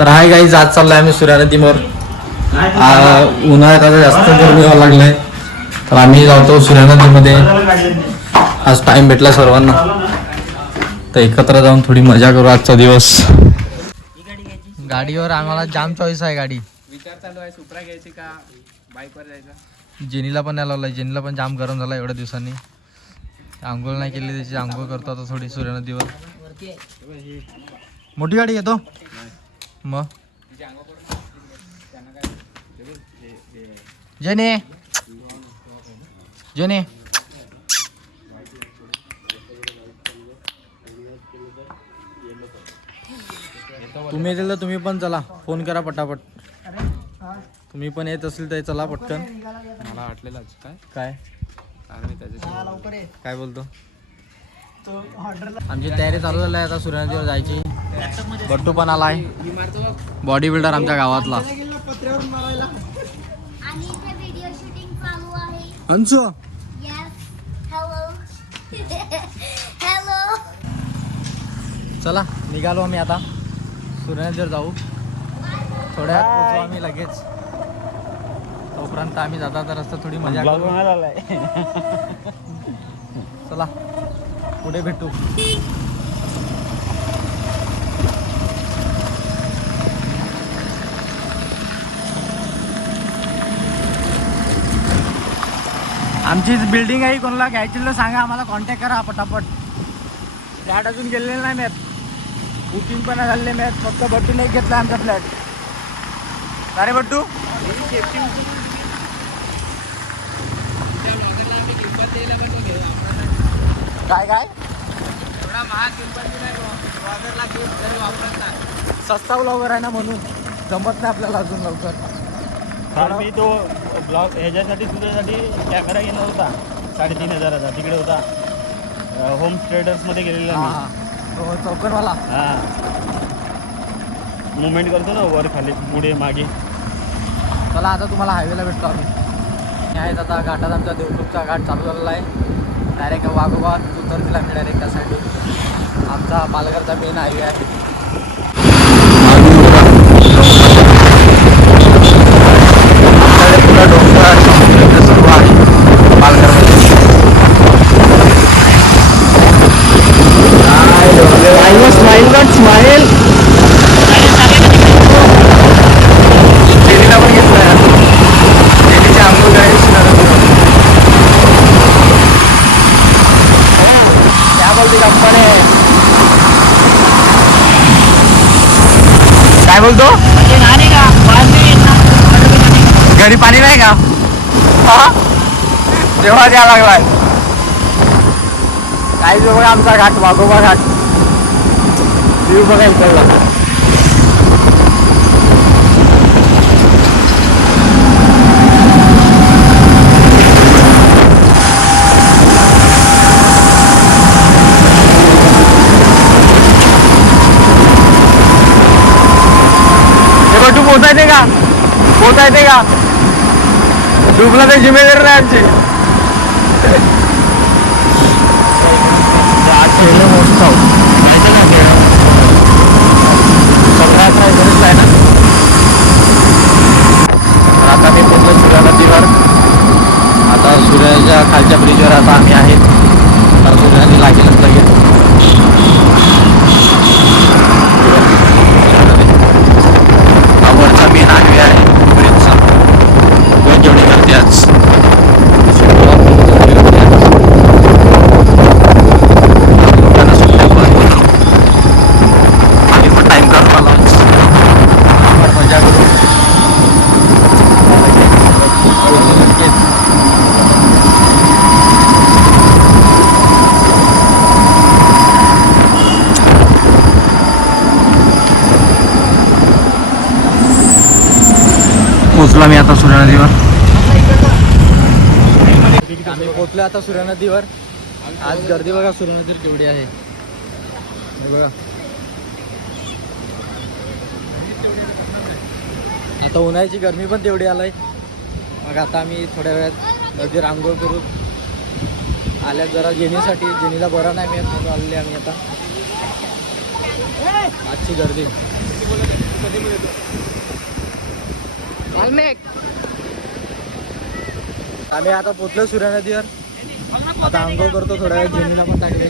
तर hi guys आज चाललोय आम्ही सूर्या नदीवर. आ, उन्हाळ्यात आता जास्त गरमी व्हायला लागलाय. तर आम्ही जातो सूर्या नदीमध्ये. आज टाइम भेटला सर्वांना. तर एकत्र जाऊन थोडी मजा करू आजचा दिवस. गाडीवर आम्हाला जाम चॉईस आहे गाडी. विचार चालू आहे सुपरा घ्यायची का? बाईकवर जायचं? जेनीला पण नाही लावलाय. जेनीला पण जाम गरम झाला एवढ्या दिवसांनी. आंघोळ नाही केली त्याची आंघोळ करतो आता थोडी सूर्या नदीवर. मोठी गाडी घेतो. मग? जेने. जेने. तुम्ही येतील तर तुम्ही पण चला. फोन करा पटापट. तुम्ही पण येत असेल तर चला पटकन. मला वाटलेलं काय? काय? काय मी त्याच्या काय बोलतो? आमची तयारी चालू झाली आहे आता. सूर्यनदीवर जायची. बट्टू पण आलाय. बॉडी बिल्डर आमच्या गावातला. आणि इथे व्हिडिओ शूटिंग चालू आहे. अंशु. येस हॅलो हॅलो चला निघालो आम्ही आता. सूर्यनदीवर जाऊ. थोड्या आम्ही लगेच. तोपर्यंत आम्ही जाता तर रस्ता थोडी मजा करू. चला पुढे भेटू. आमची बिल्डिंग आहे कोणाला घ्यायची तर सांगा आम्हाला कॉन्टॅक्ट करा पटापट. फ्लॅट अजून गेलेले नाही नाहीत बुकिंग पण झालेले नाहीत फक्त बट्टूने एक घेतला आमचा फ्लॅट अरे बट्टू काय काय? एवढा महाग किंमत नाही सस्ता ब्लॉगर आहे ना म्हणून. जमत नाही आपल्याला अजून लवकर. कारण मी तो ब्लॉग ह्याच्यासाठी तुझ्यासाठी कॅमेरा घेणार होता. साडेतीन हजाराचा. तिकडे होता. होम ट्रेडर्समध्ये गेलेला हा मी हा हां. मुवमेंट करतो ना वर खाली पुढे मागे. चला आता तुम्हाला हायवेला भेटतो आम्ही. आहेत आता घाटात आमचा देवकृपचा घाट चालू झालेला आहे. डायरेक्ट वाघोबा उतरतील आम्ही डायरेक्ट त्यासाठी आमचा पालघरचा मेन हायवे आहे. स्माइल स्माइल जेलीला स्माइल काय बोलतो? घरी पाणी नाही का? जेव्हा द्या लागलाय. काय जो आमचा घाट वाघोबा घाट. व्ह्यू बघा इकडला हे बटू पोचायचे का पोचायचे का डुबला तर जिम्मेदारी नाही आमची पहिलं महोत्सव माहिती ना ते पंधरा अठरा आहे ना? तर आता मी पोचलो सूर्या नदीवर आता सूर्याच्या खालच्या ब्रिजवर आता आम्ही आहेत तर सूर्या नदी लागेलच लगेच हा वरचा मेन हायवे आहे ब्रिजचा दोन जेवढी गर्दी आज लोकांना सुट्ट्या पण बोलव. आम्ही पण टाइम काढून आलो आज. आपण मजा करू पोचला मी आता सूर्या नदीवर. आम्ही पोचलो आता सूर्या नदीवर. आज गर्दी बघा सूर्या नदीवर केवढी आहे. हे बघा. आता उन्हाळ्याची गर्मी पण तेवढी आलाय. मग आता आम्ही थोड्या वेळात गर्दी रांगोळ करू. आल्यात जरा जेनीसाठी जेनीला बरा नाही मिळत म्हणून आलेली आम्ही आता. आजची गर्दी. आम्ही आता पोचलो सूर्या नदीवर. आता आंघोळ करतो थोड्या वेळ जेनीला पण टाकले.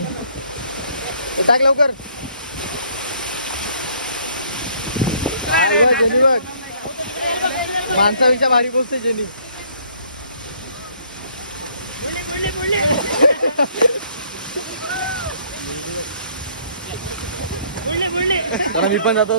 टाक लवकर. जेनी बघ. माणसापेक्षा भारी पोचते जेनी. मी पण जातो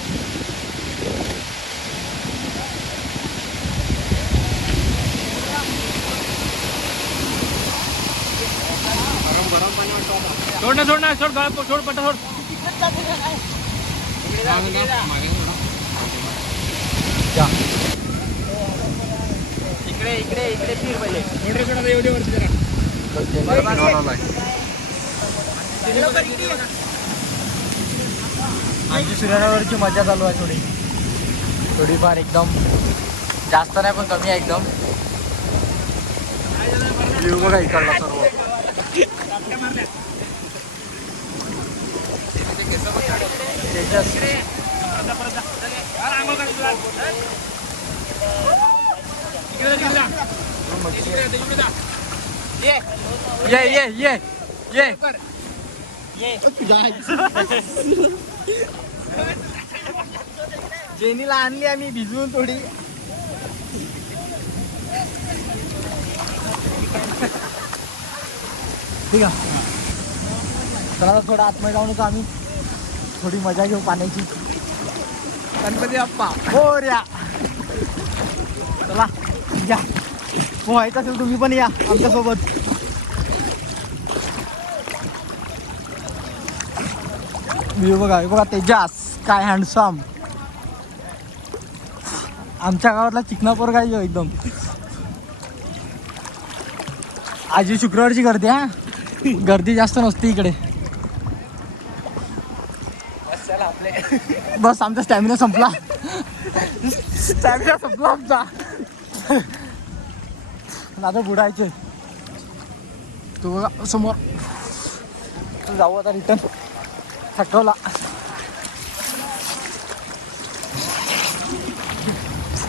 सोड ना सोड ना सोड सोड पट्टा सोड इकडे इकडे इकडे फिर पहिले. आमची सूर्यनगरची मजा चालू आहे थोडी. थोडीफार एकदम. जास्त नाही पण कमी आहे एकदम. व्ह्यू बघा इकडला सर्व. ये ये ये ये जेनीला आणली आम्ही भिजवून थोडी. ठीक आहे. चला आता थोडं आतमध्ये जाऊन येतो आम्ही. थोडी मजा घेऊ पाण्याची. गणपती बाप्पा. हो र्या चला या. पोहायचं असेल तुम्ही पण या आमच्यासोबत. व्ह्यू बघा हे बघा तेजास काय हँडसम आमच्या गावातला चिकनापूर काय एकदम. आजी शुक्रवारची गर्दी हा. गर्दी जास्त नसते इकडे. बस आमचा स्टॅमिना संपला. स्टॅमिना संपला आमचा. आता बुडायचे तू बघा समोर. तू जाऊ आता रिटर्न थकवला.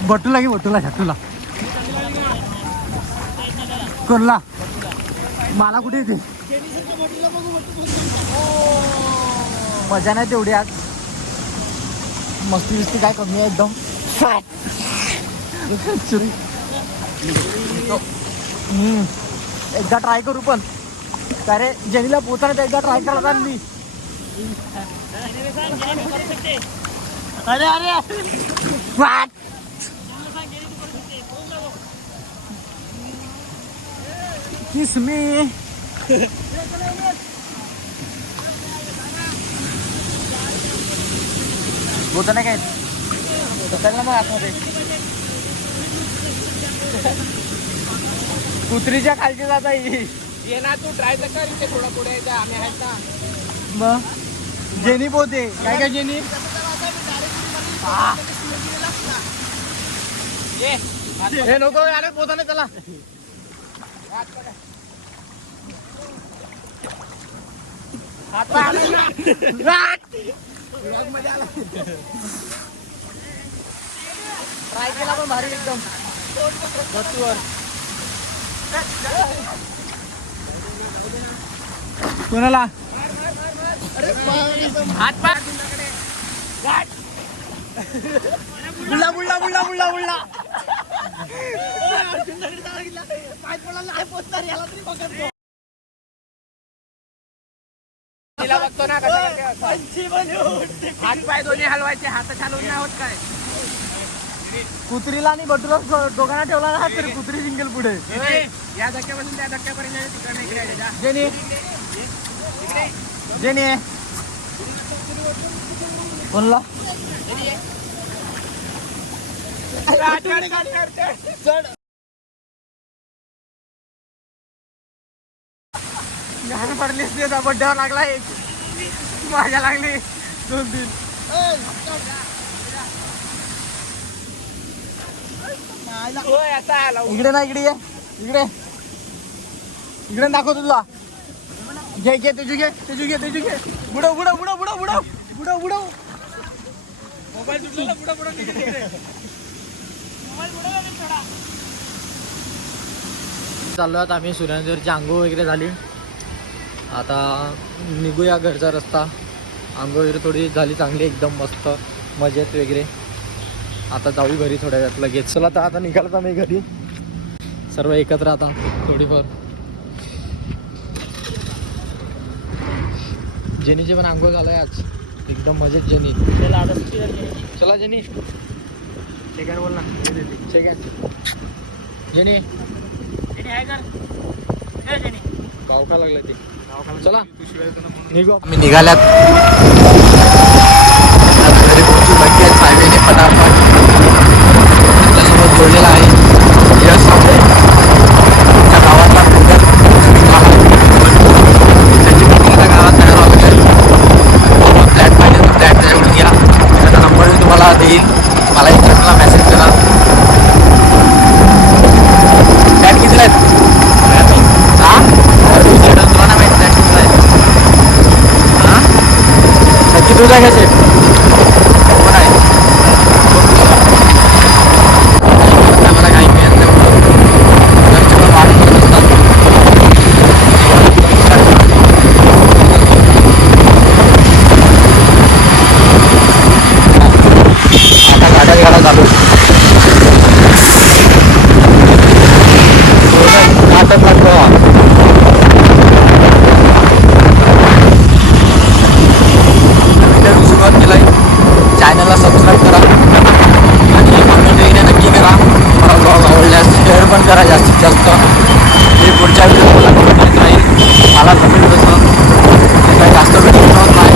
बटूला की बटूला छटूला. कोणला? मला कुठे येते? मजा नाही तेवढी आज. मस्ती बिस्ती काय कमी आहे एकदम. एकदा ट्राय करू पण. का रे जेनीला पोचायला एकदा ट्राय करत मी. अरे अरे. किस मी होत नाही काय? ना मग आतमध्ये. कुत्रीच्या खालची जाता ही. ये ना तू ट्राय तर कर इथे थोडा पुढे यायचा आम्ही आहेत ना. मग? जेनी पोते. काय काय जेनी? ये. हे नको अरे पोता नाही चला ट्राय केला पण भारी एकदम कोणाला हात पाय बुडला बुडला बुडला बुडला बुडला बघत हात पाय दोन्ही हलवायचे हात हलवून नाही होत काय? कुत्रीला आणि बटूला दोघांना ठेवला ना तर कुत्री जिंकेल पुढे. या धक्क्यापासून त्या धक्क्यापर्यंत. जेनी. जेने. कोणला? घाण पडलीस ते बड्ड्यावर लागला एक. माझ्या लागली. दोन तीन. इकडे ना इकडे ये. इकडे. इकडे दाखव तुला. घे घे तेजू घे तेजू घे तेजू घे. बुडव बुडव बुडव बुडव बुडव. बुडव बुडव. मोबाईल तुटला बुडव बुडव चाललो आहोत आम्ही सूर्यनगरची आंघोळ वगैरे झाली. आता निघूया घरचा रस्ता. आंघोळ वगैरे थोडी झाली चांगली एकदम मस्त मजेत वगैरे. आता जाऊ घरी थोड्या वेळात लगेच. चला तर आता निघालो मी घरी. सर्व एकत्र आता थोडीफार. जेनीचे पण आंघोळ झालाय आज. एकदम मजेत जेनी. चला जेनी. सेकंड बोल ना. ठीक आहे जेनी. का लागलं ते? चला. निघू मी निघाल्यात. घरी पोहोचू लगेच हायवेने पटापट. आपल्यासोबत जोडलेला आहे यश सावळे त्या गावातला पुण्यात नवीन आला त्याची meeting आता गावात तयार व्हावी लागेल फ्लॅट पाहिजे तर फ्लॅट त्याच्याकडून घ्या त्याचा नंबर मी तुम्हाला देईल मला इंस्टाग्रामला मेसेज करा फ्लॅट कितीला आहेत हा तुला ना माहिती फ्लॅट कितीला आहे हा नक्की तुझा घ्यायचे कोण आहे मला काही मिळत नाही म्हणून घरचे पण वाट बघत असतात आता गाड्या घ्यायला चालू नाटक लागतो व्हिडिओ सुरुवात केलाय चॅनलला सबस्क्राईब करा आणि कमेंट वगैरे नक्की करा मला ब्लॉग आवडल्यास शेअर पण करा जास्तीत जास्त मी पुढच्या व्हिडिओ मला कमेंट करत राहील मला कमेंट कसं ते काही जास्त व्हिडिओ बनवत नाही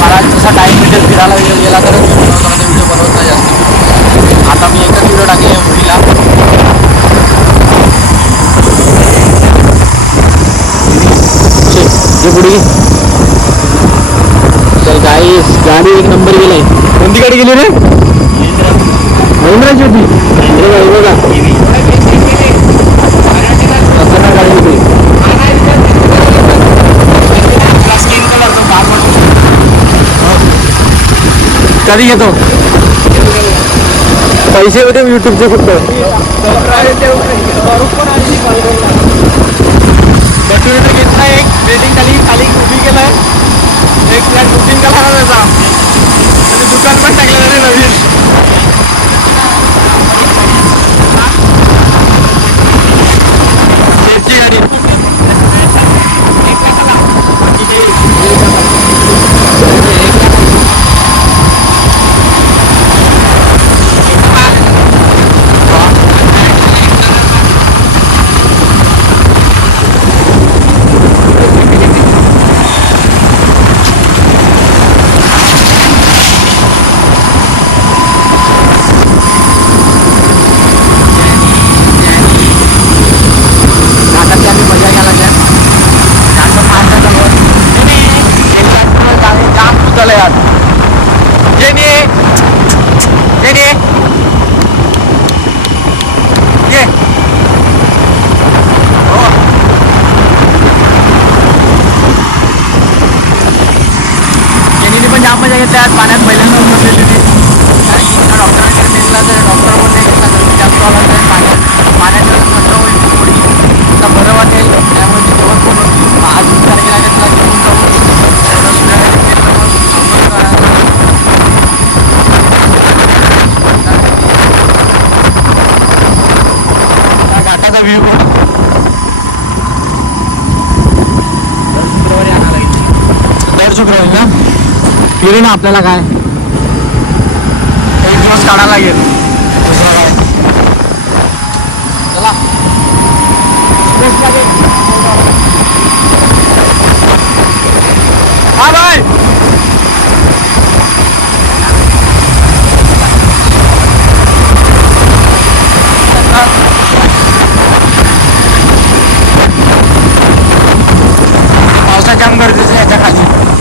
मला जसा टाईम भेटेल फिरायला वगैरे गेला तरच मी बनवतो व्हिडिओ बनवत नाही जास्त आता मी एकच व्हिडिओ टाकेल या मुलीला जे पुढे तर गाई गाडी एक नंबर गेलाय कोणती गाडी गेली रे महिंद्राची होती अरे वा, हे बघा असं ना गाडी गेली कधी घेतो. पैसे होते युट्यूबचे फक्त. कॅल्क्युलेटर घेतला एक. बिल्डिंग खाली खाली उभी केलाय. एक फ्लॅट बुकिंग केला ना त्याचा. आणि दुकान पण टाकलं त्याने नवीन. शेठची गाडी नाटकची आम्ही मजा घ्यायला लागल्या नाटक मारण्यात आलो एक तास गाडी जाम सुचलं यार जेनी जेनी ये हो जेनीने पण जाम मजा घेतली आज पाण्यात पहिल्यांदा उतरलेली ती आणि डॉक्टरांकडे नेला तर डॉक्टर बोलले की आता गरमी जास्त आला तर पाण्यात जरा थंड होईल थोडी आता बरं वाटेल त्यामुळे मी जेवण करून आज विचार केला की तुला घेऊन जाऊ. पण घाटाचा व्ह्यू पण शुक्रवारी आणायला दर शुक्रवारी ना? फिरून आपल्याला काय? एक दिवस काढायला लागेल. दुसरा काय? चला. हा भाई. पावसाच्या गर्दीच याच्या खाली.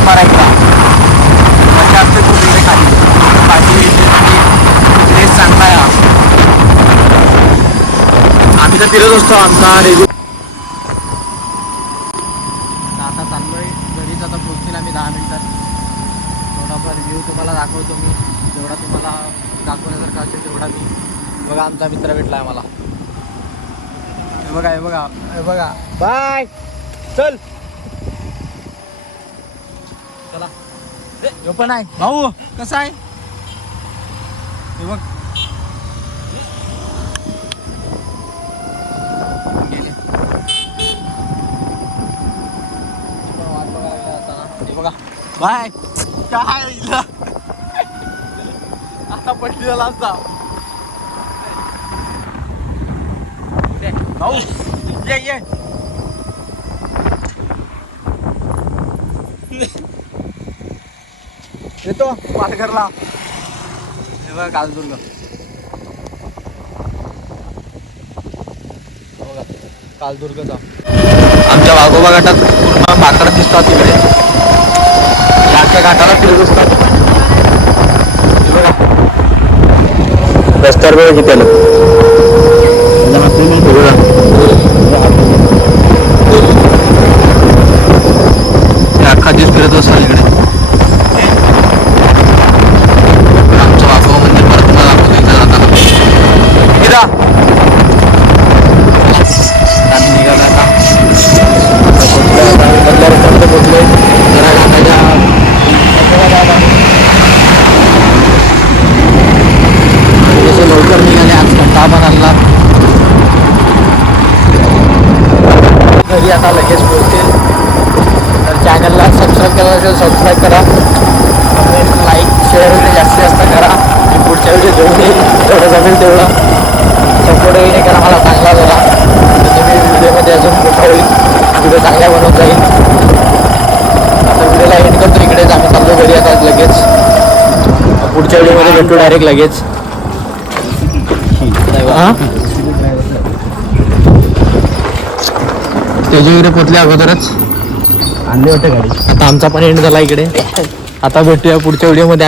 विजिट मारायचा इकडे खाली पाठी चांगला आहे. आम्ही तर फिरत असतो आमचा रेग्यु आता चाललोय. घरीच आता पोहोचतील आम्ही दहा मिनिटात. थोडाफार व्ह्यू तुम्हाला दाखवतो मी. जेवढा तुम्हाला दाखवण्यासारखा असेल तेवढा मी. बघा आमचा मित्र भेटला आहे मला. हे बघा हे बघा. हे बघा. बाय चला. हे पण आहे. भाऊ कसा आहे? हे बघ. गेले वाट बघायला आता ना. हे बघा. बाय. काय इला? आता पटलेला असता. भाऊ ये ये. येतो पालघरला. हे बघा कालदुर्ग बघा कालदुर्गचा. आमच्या वाघोबा घाटात पूर्ण माकड दिसतात तिकडे. याच्या घाटाला फिरत असतात रस्त्यावर वेळ घेतलं आलं ते अख्खा दिवस फिरत असतात इकडे आमचं वाघोबा म्हणजे परत मला दाखवतो इथं जाताना इरा आम्ही निघालो आता मधल्या रस्त्यामध्ये पोहोचलोय जरा घाटाच्या थोडेसे लवकर निघाले आज कंटाळा पण आणला घरी आता लगेच पोहोचतील तर चॅनलला सबस्क्राईब केलं असेल सबस्क्राईब करा लाईक शेअर वगैरे जास्तीत जास्त करा. मी पुढच्या वेळी जेवढे जेवढं जमेल तेवढं. सपोर्ट वगैरे करा मला चांगला जरा. म्हणजे मी व्हिडिओमध्ये अजून मोठा होईल. व्हिडिओ चांगला बनवत जाईल. आता व्हिडिओला एंड करतो इकडेच आम्ही चाललो घरी आता लगेच. पुढच्या व्हिडिओमध्ये भेटतो डायरेक्ट लगेच. हां? त्याच्या वगैरे पोचल्या अगोदरच. आणले वाटतं गाडी आता आमचा पण एंड झाला इकडे. आता भेटूया पुढच्या व्हिडिओमध्ये